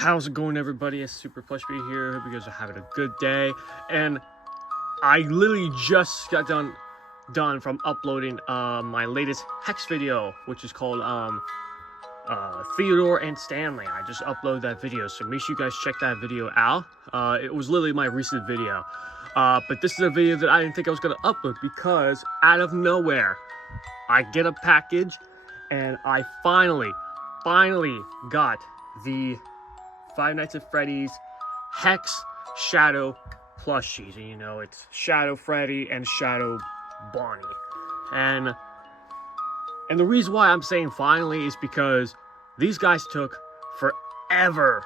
How's it going, everybody? It's Super Plush here. Hope you guys are having a good day. And I literally just got done from uploading my latest Hex video, which is called Theodore and Stanley. I just uploaded that video, so make sure you guys check that video out. It was literally my recent video. But this is a video that I didn't think I was going to upload because out of nowhere, I get a package and I finally got the Five Nights at Freddy's Hex Shadow plushies. And you know, it's Shadow Freddy and Shadow Bonnie. And the reason why I'm saying finally is because these guys took forever.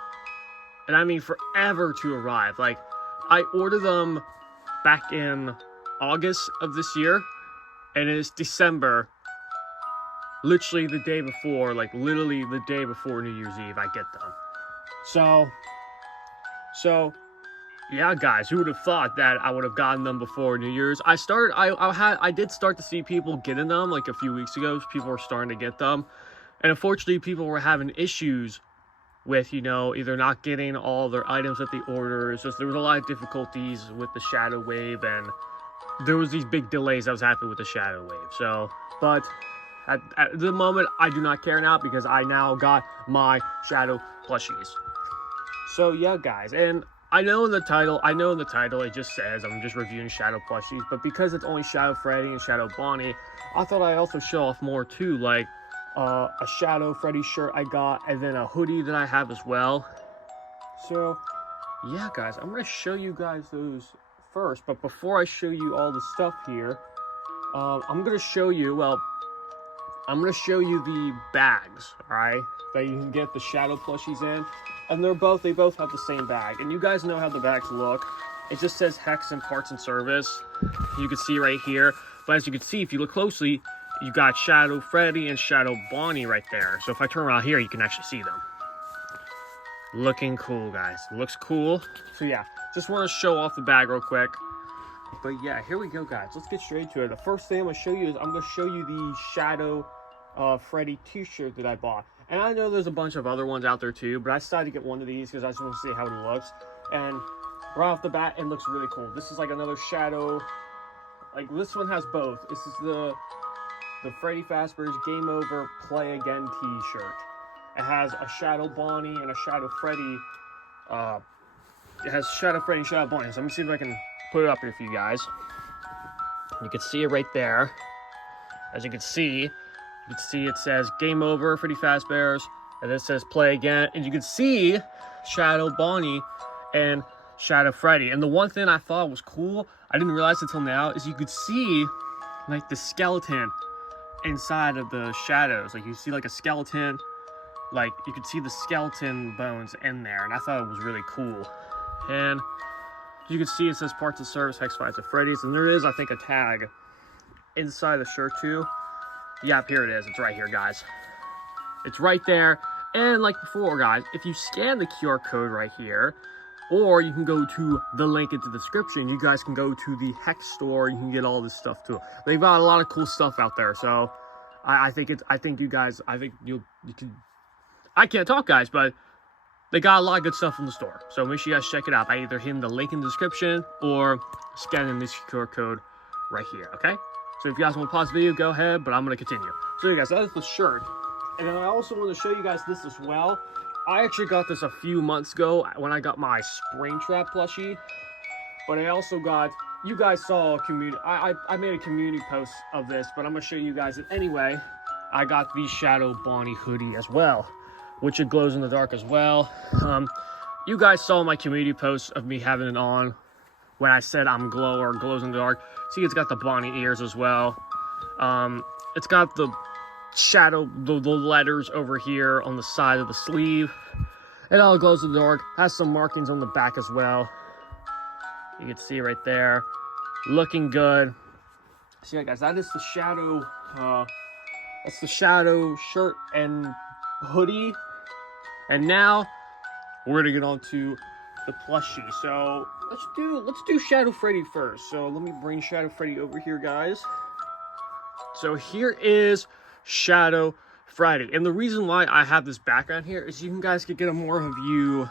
And I mean forever to arrive. Like, I ordered them back in August of this year, and it's December, literally the day before, like literally the day before New Year's Eve, I get them. So yeah, guys, who would have thought that I would have gotten them before New Year's? I did start to see people getting them like a few weeks ago. People were starting to get them, and unfortunately, people were having issues with, you know, either not getting all their items that they ordered. So there was a lot of difficulties with the Shadow Wave, and there was these big delays that was happening with the Shadow Wave. So, but at the moment, I do not care now because I now got my Shadow plushies. So yeah, guys, and I know in the title it just says I'm just reviewing Shadow plushies, but because it's only Shadow Freddy and Shadow Bonnie, I thought I'd also show off more too, like a Shadow Freddy shirt I got, and then a hoodie that I have as well. So yeah, guys, I'm gonna show you guys those first, but before I show you all the stuff here, I'm gonna show you the bags, alright, that you can get the Shadow plushies in. And they both have the same bag. And you guys know how the bags look. It just says Hex and Parts and Service. You can see right here. But as you can see, if you look closely, you got Shadow Freddy and Shadow Bonnie right there. So if I turn around here, you can actually see them. Looking cool, guys. Looks cool. So yeah, just want to show off the bag real quick. But yeah, here we go, guys. Let's get straight to it. The first thing I'm going to show you is I'm going to show you the Shadow Freddy t-shirt that I bought. And I know there's a bunch of other ones out there too, but I decided to get one of these because I just want to see how it looks. And right off the bat, it looks really cool. This is like another Shadow, like this one has both. This is the Freddy Fazbear's Game Over Play Again t-shirt. It has a Shadow Bonnie and a Shadow Freddy. It has Shadow Freddy and Shadow Bonnie. So let me see if I can put it up here for you guys. You can see it right there. As you can see it says Game Over, Freddy Fazbear's, and then it says Play Again. And you can see Shadow Bonnie and Shadow Freddy. And the one thing I thought was cool, I didn't realize until now, is you could see like the skeleton inside of the shadows. Like you see like a skeleton, like you could see the skeleton bones in there. And I thought it was really cool. And you can see it says Parts of Service, Hex Five at Freddy's. And there is, I think, a tag inside the shirt too. Yep, here it is. It's right here, guys. It's right there. And like before, guys, if you scan the QR code right here, or you can go to the link in the description, you guys can go to the Hex store. You can get all this stuff too. They've got a lot of cool stuff out there. So I think you can. I can't talk, guys, but they got a lot of good stuff in the store. So make sure you guys check it out by either hitting the link in the description or scanning this QR code right here. Okay. So if you guys want to pause the video, go ahead, but I'm going to continue. So you guys, that is the shirt. And then I also want to show you guys this as well. I actually got this a few months ago when I got my Springtrap plushie. But I also got, you guys saw a community, I made a community post of this, but I'm going to show you guys it anyway. I got the Shadow Bonnie hoodie as well, which it glows in the dark as well. You guys saw my community post of me having it on when I said I'm glows in the dark. See, it's got the Bonnie ears as well. It's got the shadow, the letters over here on the side of the sleeve. It all glows in the dark. Has some markings on the back as well. You can see right there. Looking good. So yeah, guys, that is the Shadow. That's the Shadow shirt and hoodie. And now we're gonna get on to the plushie. So let's do Shadow Freddy first. So let me bring Shadow Freddy over here, guys. So here is Shadow Freddy. And the reason why I have this background here is you guys could get a more of a view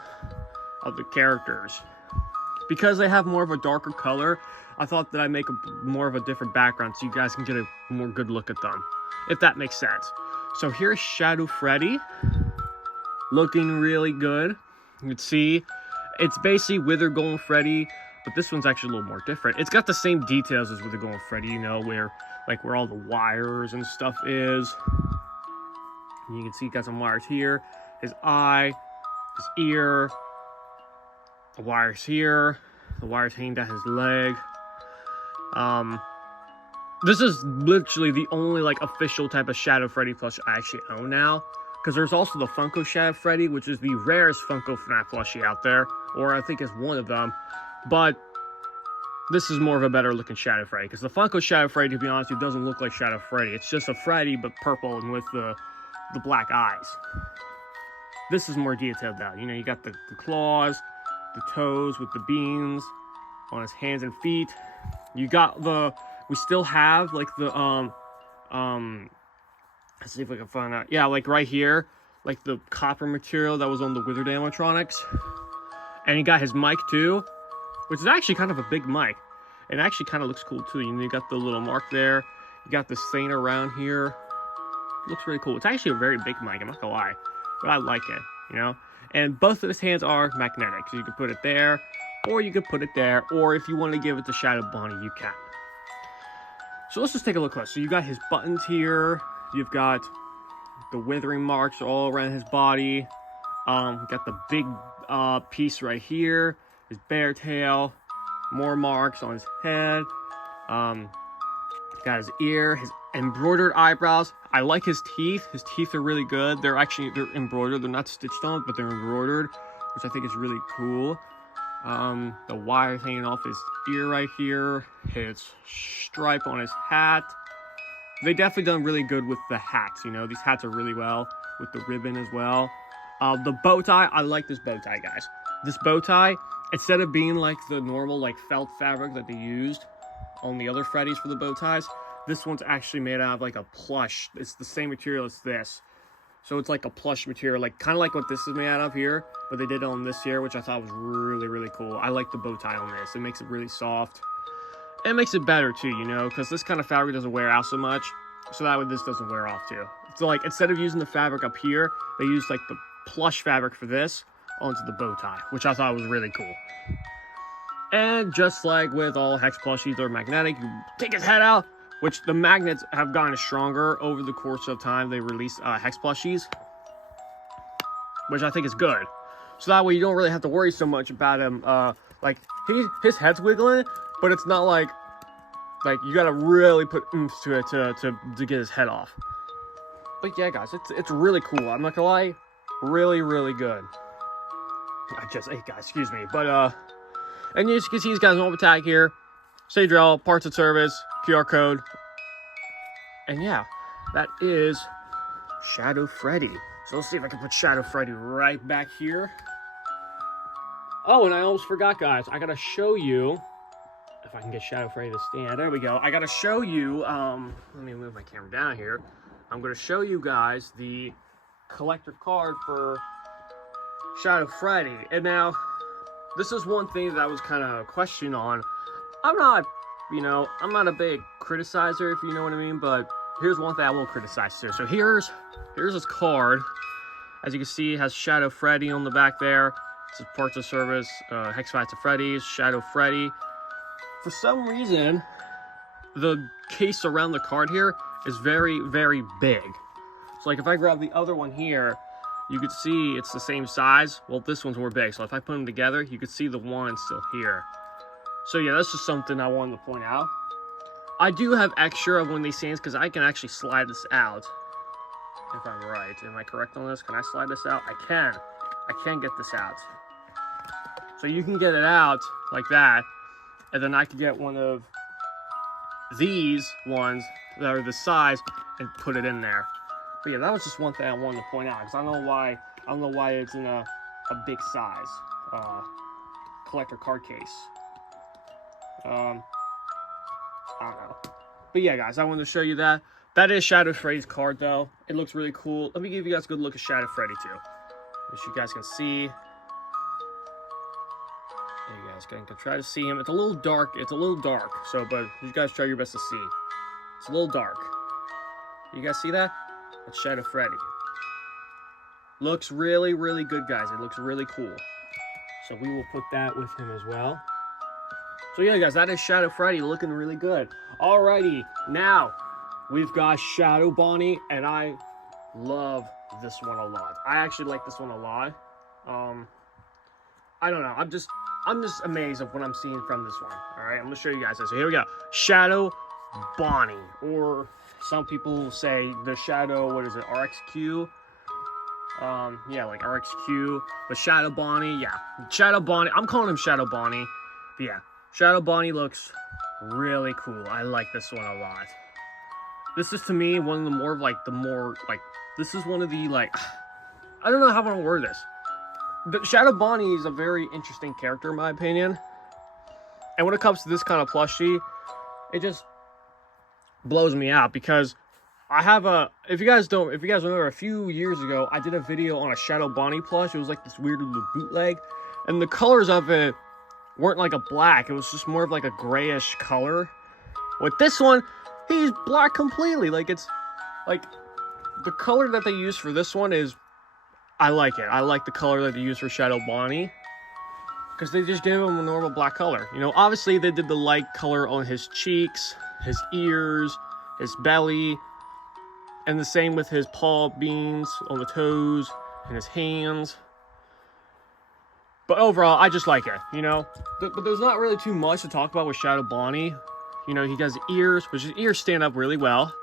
of the characters. Because they have more of a darker color, I thought that I'd make more of a different background so you guys can get a more good look at them, if that makes sense. So here's Shadow Freddy, looking really good. You can see it's basically Wither Golden Freddy, but this one's actually a little more different. It's got the same details as Wither Golden Freddy, you know, where all the wires and stuff is. And you can see he got some wires here, his eye, his ear, the wires here, the wires hanging down his leg. This is literally the only like official type of Shadow Freddy plush I actually own now, because there's also the Funko Shadow Freddy, which is the rarest Funko FNaF plushie out there, or I think is one of them. But this is more of a better looking Shadow Freddy, because the Funko Shadow Freddy, to be honest, it doesn't look like Shadow Freddy. It's just a Freddy but purple and with the black eyes. This is more detailed though. You know, you got the claws, the toes with the beans on his hands and feet. You got we still have like the let's see if we can find out. Yeah, like right here, like the copper material that was on the Withered animatronics. And he got his mic too, which is actually kind of a big mic. It actually kind of looks cool too. You know, you got the little mark there. You got this thing around here. It looks really cool. It's actually a very big mic, I'm not gonna lie, but I like it, you know. And both of his hands are magnetic, so you can put it there, or you could put it there, or if you want to give it to Shadow Bonnie, you can. So let's just take a look close. So you got his buttons here. You've got the withering marks all around his body. Got the big piece right here. His bear tail. More marks on his head. Got his ear. His embroidered eyebrows. I like his teeth. His teeth are really good. They're embroidered. They're not stitched on, but they're embroidered, which I think is really cool. The wire hanging off his ear right here, his stripe on his hat. They definitely done really good with the hats, you know, these hats are really well, with the ribbon as well. The bow tie, I like this bow tie, guys. This bow tie, instead of being like the normal like felt fabric that they used on the other Freddys for the bow ties, this one's actually made out of like a plush. It's the same material as this. So it's like a plush material, like kind of like what this is made out of here, but they did it on this here, which I thought was really, really cool. I like the bow tie on this. It makes it really soft. It makes it better too, you know, because this kind of fabric doesn't wear out so much. So that way this doesn't wear off too. So like instead of using the fabric up here, they used like the plush fabric for this onto the bow tie, which I thought was really cool. And just like with all Hex plushies, they're magnetic. You take his head out, which the magnets have gotten stronger over the course of time. They released Hex plushies, which I think is good. So that way you don't really have to worry so much about him. Like his head's wiggling, but it's not like you gotta really put oomph to it to get his head off. But yeah, guys, it's really cool. I'm not gonna lie, really, really good. Hey guys, excuse me. But and you can see he's got his normal tag here. Say drill, parts of service, QR code. And yeah, that is Shadow Freddy. So let's see if I can put Shadow Freddy right back here. Oh, and I almost forgot, guys. I gotta show you, if I can get Shadow Freddy to stand. There we go. I gotta show you, let me move my camera down here. I'm gonna show you guys the collector card for Shadow Freddy. And now, this is one thing that I was kind of questioning on. I'm not a big criticizer, if you know what I mean, but here's one thing I will criticize here. So here's his card. As you can see, it has Shadow Freddy on the back there. It says parts of service, Hex Fights of Freddy's, Shadow Freddy. For some reason, the case around the card here is very, very big. So like if I grab the other one here, you could see it's the same size. Well, this one's more big. So if I put them together, you could see the one still here. So yeah, that's just something I wanted to point out. I do have extra of one of these stands because I can actually slide this out. If I'm right. Am I correct on this? Can I slide this out? I can. I can get this out. So you can get it out like that. And then I could get one of these ones that are the size and put it in there. But yeah, that was just one thing I wanted to point out. Because I don't know why it's in a big size collector card case. I don't know. But yeah, guys, I wanted to show you that. That is Shadow Freddy's card, though. It looks really cool. Let me give you guys a good look at Shadow Freddy, too. Which you guys can see. You guys can try to see him. It's a little dark. It's a little dark. So, but you guys try your best to see. It's a little dark. You guys see that? That's Shadow Freddy. Looks really, really good, guys. It looks really cool. So we will put that with him as well. So yeah, guys, that is Shadow Freddy looking really good. Alrighty, now we've got Shadow Bonnie, and I love this one a lot. I actually like this one a lot. I don't know. I'm just amazed of what I'm seeing from this one. All right, I'm gonna show you guys this. So here we go, Shadow Bonnie, or some people say the Shadow. What is it? RXQ. Yeah, like RXQ. But Shadow Bonnie, yeah, Shadow Bonnie. I'm calling him Shadow Bonnie. But yeah, Shadow Bonnie looks really cool. I like this one a lot. This is, to me, one of the more this is one of the, like, I don't know how I'm gonna word this. But Shadow Bonnie is a very interesting character, in my opinion. And when it comes to this kind of plushie, it just blows me out, because I have if you guys remember, a few years ago, I did a video on a Shadow Bonnie plush. It was like this weird little bootleg, and the colors of it weren't like a black. It was just more of like a grayish color. With this one, he's black completely. Like, it's like the color that they use for this one is, I like it. I like the color that they use for Shadow Bonnie, because they just gave him a normal black color. You know, obviously they did the light color on his cheeks, his ears, his belly, and the same with his paw beans on the toes and his hands. But overall, I just like it, you know. But there's not really too much to talk about with Shadow Bonnie. You know, he does ears, which his ears stand up really well.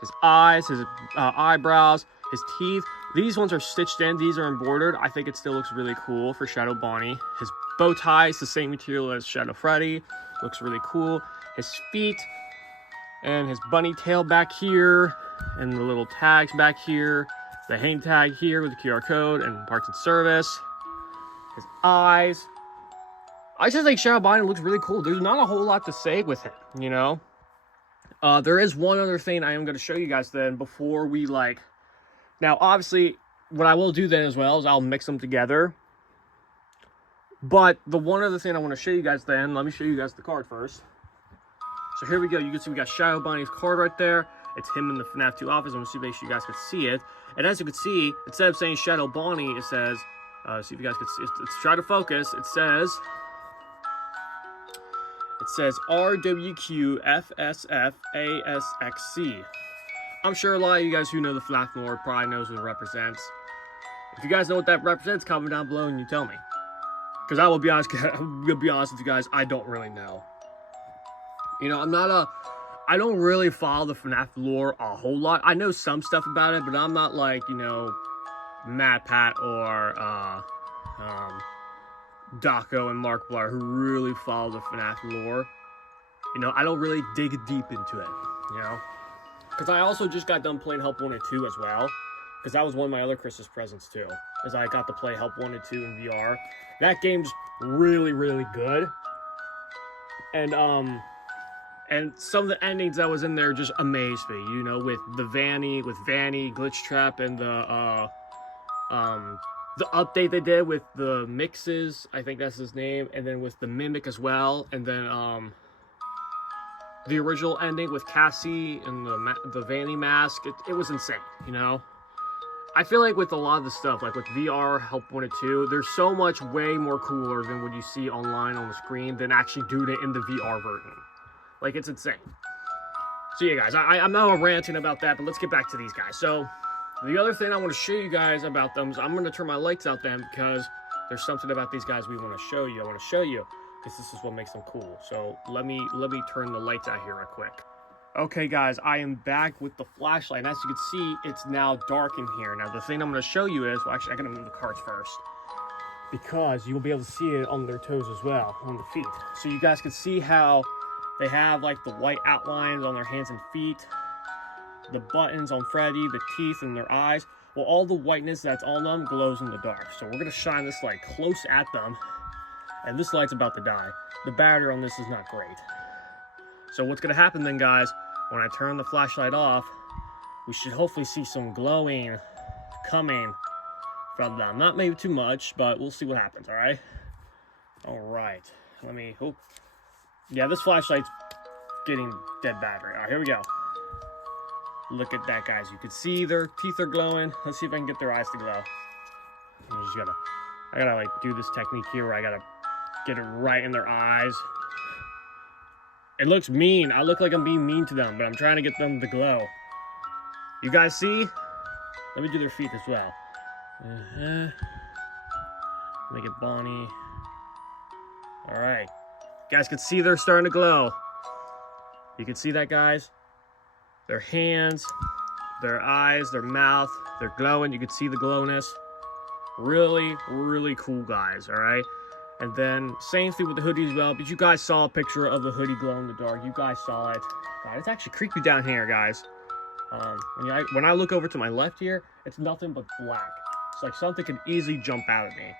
His eyes, his eyebrows, his teeth. These ones are stitched in. These are embroidered. I think it still looks really cool for Shadow Bonnie. His bow tie is the same material as Shadow Freddy. Looks really cool. His feet and his bunny tail back here, and the little tags back here. The hang tag here with the QR code and parts and service. His eyes. I just think Shadow Bonnie looks really cool. There's not a whole lot to say with him, you know. There is one other thing I am going to show you guys then before we, like... Now, obviously, what I will do then as well is I'll mix them together. But the one other thing I want to show you guys then, let me show you guys the card first. So here we go. You can see we got Shadow Bonnie's card right there. It's him in the FNaF 2 office. I'm going to make sure you guys can see it. And as you can see, instead of saying Shadow Bonnie, it says... see if you guys can see. Let's try to focus. It says RWQFSFASXC. I'm sure a lot of you guys who know the FNaF lore probably knows what it represents. If you guys know what that represents, comment down below and you tell me. Because I will be honest, with you guys, I don't really know. You know, I don't really follow the FNaF lore a whole lot. I know some stuff about it, but I'm not like, you know, Matt Pat or Daco and Mark Blair, who really follow the FNaF lore. You know, I don't really dig deep into it, you know. Because I also just got done playing Help Wanted 2 as well. Because that was one of my other Christmas presents too. Is I got to play Help Wanted 2 in VR. That game's really, really good. And some of the endings that was in there just amazed me. You know, with Vanny, Glitch Trap, and the update they did with the mixes. I think that's his name. And then with the Mimic as well. And then the original ending with Cassie and the Vanny mask, it was insane, you know? I feel like with a lot of the stuff, like with VR, Help Wanted 2, there's so much way more cooler than what you see online on the screen than actually doing it in the VR version. Like, it's insane. So yeah, guys, I'm not ranting about that, but let's get back to these guys. So, the other thing I want to show you guys about them is I'm going to turn my lights out then, because there's something about these guys we want to show you. I want to show you, because this is what makes them cool. So let me turn the lights out here real quick. Okay, guys, I am back with the flashlight. And as you can see, it's now dark in here. Now, the thing I'm going to show you is, well, actually, I got to move the cards first, because you'll be able to see it on their toes as well, on the feet. So you guys can see how they have, like, the white outlines on their hands and feet, the buttons on Freddy, the teeth, and their eyes. Well, all the whiteness that's on them glows in the dark. So we're going to shine this light close at them. And this light's about to die. The battery on this is not great. So what's gonna happen then, guys, when I turn the flashlight off, we should hopefully see some glowing coming from them. Not maybe too much, but we'll see what happens, all right? All right, let me, oh. Yeah, this flashlight's getting dead battery. All right, here we go. Look at that, guys. You can see their teeth are glowing. Let's see if I can get their eyes to glow. I gotta like do this technique here where I gotta get it right in their eyes. It looks mean. I look like I'm being mean to them, but I'm trying to get them to glow. You guys see? Let me do their feet as well. Make it Bonnie. All right. You guys can see they're starting to glow. You can see that, guys? Their hands, their eyes, their mouth, they're glowing. You can see the glowness. Really, really cool, guys, all right? And then same thing with the hoodie as well, but you guys saw a picture of the hoodie glow in the dark. You guys saw it. God, it's actually creepy down here, guys. When I look over to my left here, it's nothing but black. It's like something could easily jump out at me.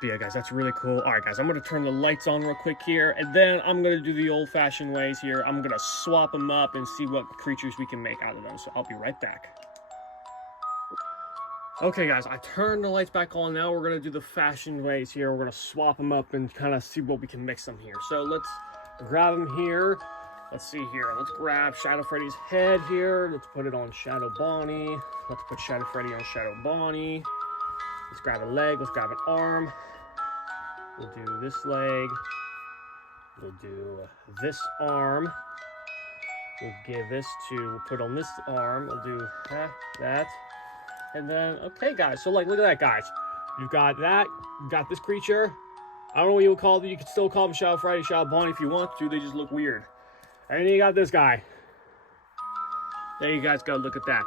But yeah, guys, that's really cool. All right, guys, I'm going to turn the lights on real quick here, and then I'm going to do the old-fashioned ways here. I'm going to swap them up and see what creatures we can make out of them, so I'll be right back. Okay, guys, I turned the lights back on. Now we're going to do the fashion ways here. We're going to swap them up and kind of see what we can mix them here. So let's grab them here. Let's see here. Let's grab Shadow Freddy's head here. Let's put it on Shadow Bonnie. Let's put Shadow Freddy on Shadow Bonnie. Let's grab a leg. Let's grab an arm. We'll do this leg. We'll do this arm. We'll give this to, we'll put on this arm. We'll do that. And then, okay, guys. So, like, look at that, guys. You've got that. You've got this creature. I don't know what you would call them. You can still call them Shadow Freddy, Shadow Bonnie if you want to. They just look weird. And then you got this guy. There you guys go. Look at that.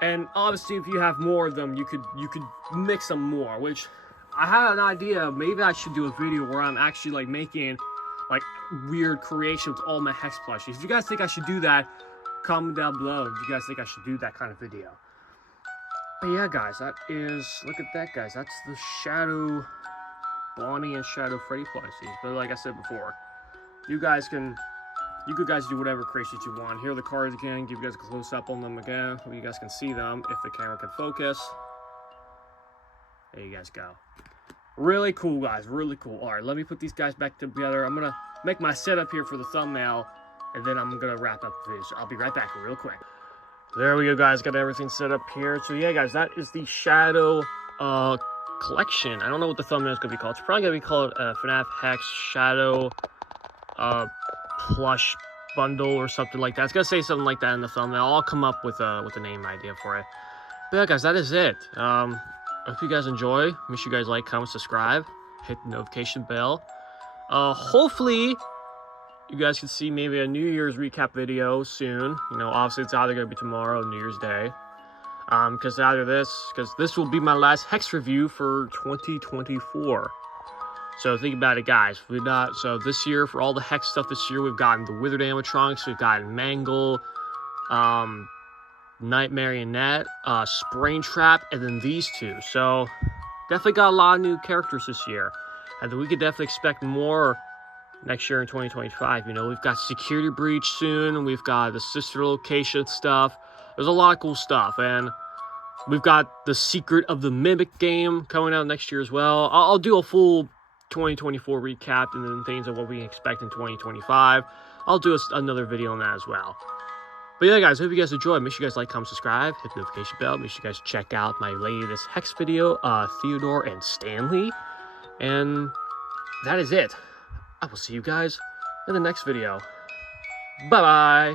And obviously, if you have more of them, you could mix them more. Which I had an idea. Maybe I should do a video where I'm actually like making like weird creations with all my Hex plushies. If you guys think I should do that, comment down below. If you guys think I should do that kind of video. But yeah, guys, that is, look at that, guys. That's the Shadow Bonnie and Shadow Freddy plushies. But like I said before, you guys do whatever creations you want. Here are the cards again. Give you guys a close up on them again, so you guys can see them if the camera can focus. There you guys go. Really cool, guys. Really cool. All right, let me put these guys back together. I'm gonna make my setup here for the thumbnail, and then I'm gonna wrap up the video. So I'll be right back real quick. There we go, guys. Got everything set up here. So yeah, guys, that is the Shadow collection. I don't know what the thumbnail is gonna be called. It's probably gonna be called FNaF HEX Shadow Plush bundle or something like that. It's gonna say something like that in the thumbnail. I'll come up with a name idea for it. But yeah, guys, that is it. I hope you guys enjoy. Make sure you guys like, comment, subscribe, hit the notification bell. Hopefully you guys can see maybe a New Year's recap video soon. You know, obviously it's either gonna be tomorrow or New Year's Day. Because this will be my last Hex review for 2024. So think about it, guys. So this year, for all the Hex stuff this year, we've gotten the Withered animatronics, we've gotten Mangle, Night Marionette, Springtrap, and then these two. So definitely got a lot of new characters this year. And then we could definitely expect more next year in 2025. You know, we've got Security Breach soon, we've got the Sister Location stuff. There's a lot of cool stuff, and we've got the Secret of the Mimic game coming out next year as well. I'll do a full 2024 recap and then things of what we expect in 2025. I'll do another video on that as well. But yeah, guys, hope you guys enjoyed. Make sure you guys like, comment, subscribe, hit the notification bell. Make sure you guys check out my latest Hex video, Theodore and Stanley. And that is it. I will see you guys in the next video. Bye-bye.